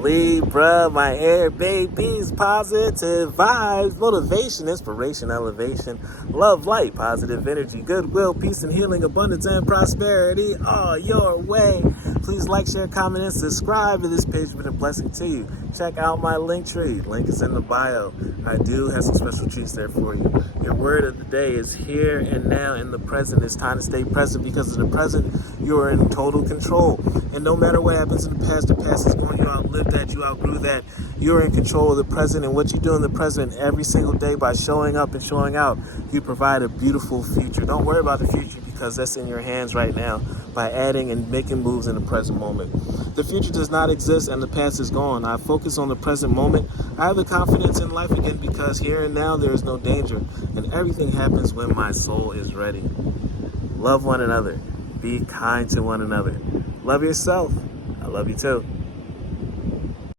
Libra, my air babies, positive vibes, motivation, inspiration, elevation, love, light, positive energy, goodwill, peace and healing, abundance and prosperity all your way. Please like, share, comment, and subscribe to this page. It's been a blessing to you. Check out my LinkTree. Link is in the bio. I do have some special treats there for you. Your word of the day is here and now in the present. It's time to stay present because in the present, you are in total control. And no matter what happens in the past is going. You outlived that, you outgrew that. You're in control of the present, and what you do in the present every single day by showing up and showing out, you provide a beautiful future. Don't worry about the future because that's in your hands right now by adding and making moves in the present moment. The future does not exist and the past is gone. I focus on the present moment. I have the confidence in life again because here and now there is no danger, and everything happens when my soul is ready. Love one another. Be kind to one another. Love yourself. I love you too.